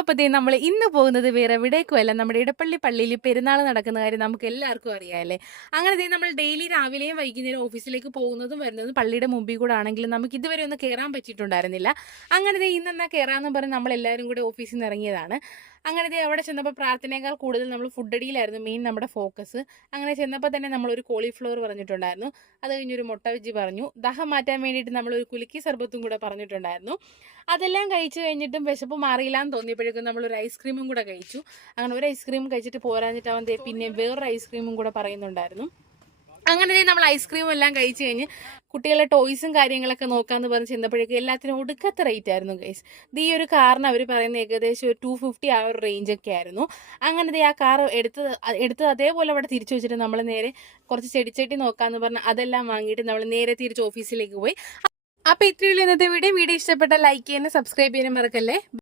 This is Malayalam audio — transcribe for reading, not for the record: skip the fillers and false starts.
അപ്പോൾ ദേ നമ്മൾ ഇന്ന് പോകുന്നത് വേറെ എവിടേക്കുമല്ല, നമ്മുടെ ഇടപ്പള്ളി പള്ളിയിൽ പെരുന്നാൾ നടക്കുന്ന കാര്യം നമുക്ക് എല്ലാവർക്കും അറിയാമല്ലേ. അങ്ങനെ ദേ നമ്മൾ ഡെയിലി രാവിലെയും വൈകുന്നേരം ഓഫീസിലേക്ക് പോകുന്നതും വരുന്നതും പള്ളിയുടെ മുമ്പിൽ കൂടെ ആണെങ്കിലും നമുക്ക് ഇതുവരെ ഒന്ന് കയറാൻ പറ്റിയിട്ടുണ്ടായിരുന്നില്ല. അങ്ങനെ ദേ ഇന്നെന്നാ കയറാമെന്ന് പറഞ്ഞ് നമ്മളെല്ലാവരും കൂടെ ഓഫീസിൽ നിന്ന് ഇറങ്ങിയതാണ്. അങ്ങനെ ദേ അവിടെ ചെന്നപ്പോൾ പ്രാർത്ഥനയേക്കാൾ കൂടുതൽ നമ്മൾ ഫുഡ് അടിയിലായിരുന്നു മെയിൻ നമ്മുടെ ഫോക്കസ്. അങ്ങനെ ചെന്നപ്പോൾ തന്നെ നമ്മളൊരു കോളിഫ്ലവർ പറഞ്ഞിട്ടുണ്ടായിരുന്നു. അത് കഴിഞ്ഞൊരു മുട്ട ബജ്ജി പറഞ്ഞു. ദാഹം മാറ്റാൻ വേണ്ടിയിട്ട് നമ്മളൊരു കുലുക്കി സർബത്തും കൂടെ പറഞ്ഞിട്ടുണ്ടായിരുന്നു. അതെല്ലാം കഴിച്ച് കഴിഞ്ഞിട്ടും വിശപ്പ് മാറിയില്ലാന്ന് തോന്നിയപ്പോഴേക്കും നമ്മളൊരു ഐസ്ക്രീമും കൂടെ കഴിച്ചു. അങ്ങനെ ഒരു ഐസ്ക്രീം കഴിച്ചിട്ട് പോരാഞ്ഞിട്ട് അവൻ പിന്നെ വേറൊരു ഐസ്ക്രീമും കൂടെ പറയുന്നുണ്ടായിരുന്നു. അങ്ങനെ നമ്മൾ ഐസ്ക്രീമും എല്ലാം കഴിച്ച് കഴിഞ്ഞ് കുട്ടികളുടെ ടോയ്സും കാര്യങ്ങളൊക്കെ നോക്കാമെന്ന് പറഞ്ഞ് ചെന്നപ്പോഴേക്കും എല്ലാത്തിനും ഒടുക്കത്തെ റേറ്റ് ആയിരുന്നു ഗൈസ്. ഈ ഒരു കാറിന് അവർ പറയുന്ന ഏകദേശം ഒരു 250 ആ ഒരു റേഞ്ചൊക്കെ ആയിരുന്നു. അങ്ങനെ ആ കാർ എടുത്തത് അതേപോലെ അവിടെ തിരിച്ചു വെച്ചിട്ട് നമ്മൾ നേരെ കുറച്ച് ചെടിച്ചട്ടി നോക്കാമെന്ന് പറഞ്ഞ് അതെല്ലാം വാങ്ങിയിട്ട് നമ്മൾ നേരെ തിരിച്ച് ഓഫീസിലേക്ക് പോയി. അപ്പോൾ ഇത്രയുള്ള ഇന്നത്തെ വീഡിയോ ഇഷ്ടപ്പെട്ട ലൈക്ക് ചെയ്യാനും സബ്സ്ക്രൈബ് ചെയ്യാനും മറക്കല്ലേ.